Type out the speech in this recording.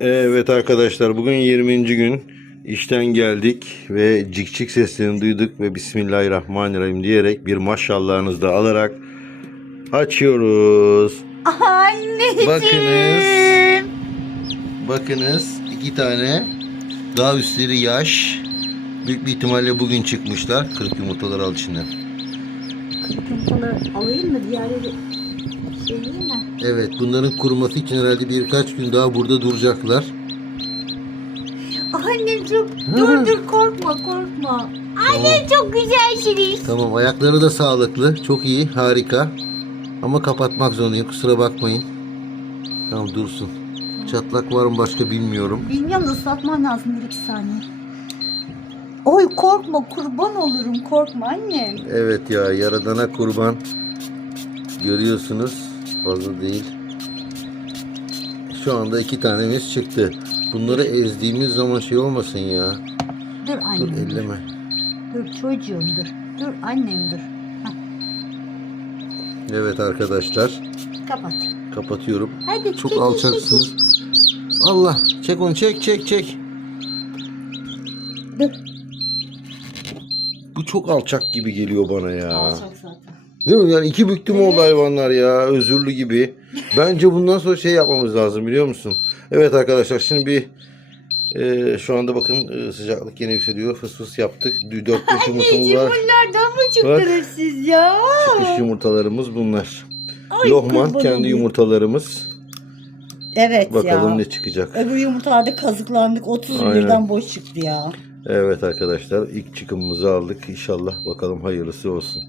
Evet arkadaşlar bugün 20. gün işten geldik ve cikcik seslerini duyduk ve Bismillahirrahmanirrahim diyerek bir maşallahınızı da alarak açıyoruz. Anneciğim. Bakınız. Bakınız iki tane daha üstleri yaş. Büyük bir ihtimalle bugün çıkmışlar. Kırık yumurtaları al içinden. Yumurtaları alayım mı? Diğerleri değil mi? Evet bunların kuruması için herhalde birkaç gün daha burada duracaklar. Çok... Dur dur korkma korkma. Annem çok güzelsiniz. Tamam ayakları da sağlıklı. Çok iyi harika. Ama kapatmak zorundayım kusura bakmayın. Tamam dursun. Çatlak var mı başka bilmiyorum. Bilmiyorum ıslatman lazım bir iki saniye. Oy korkma kurban olurum korkma annem. Evet ya yaradana kurban. Görüyorsunuz fazla değil. Şu anda iki tanemiz çıktı. Bunları ezdiğimiz zaman şey olmasın ya. Dur annem. Dur, elleme. dur çocuğum dur. Dur annem dur. Hah, Evet arkadaşlar kapat. kapatıyorum. Hadi Çok çekil, alçaksınız. Allah çek onu çek çek çek. Dur. Bu çok alçak gibi geliyor bana ya. Alçak zaten. Değil mi? Yani iki büktüm oldu hayvanlar ya. Özürlü gibi. Bence bundan sonra şey yapmamız lazım biliyor musun? Evet arkadaşlar şimdi bir e, şu anda bakın e, sıcaklık yine yükseliyor. Fıs fıs yaptık. 4-5 yumurtamız Anneciğim var. bunlardan mı çıktınız siz ya? Çıkış yumurtalarımız bunlar. Ay, Lohman kurban kendi olayım. yumurtalarımız. Evet Bakalım ya. ne çıkacak. Öbür yumurtalarda kazıklandık. 30 Aynen. birden boş çıktı ya. Evet arkadaşlar ilk çıkımımızı aldık. İnşallah bakalım hayırlısı olsun.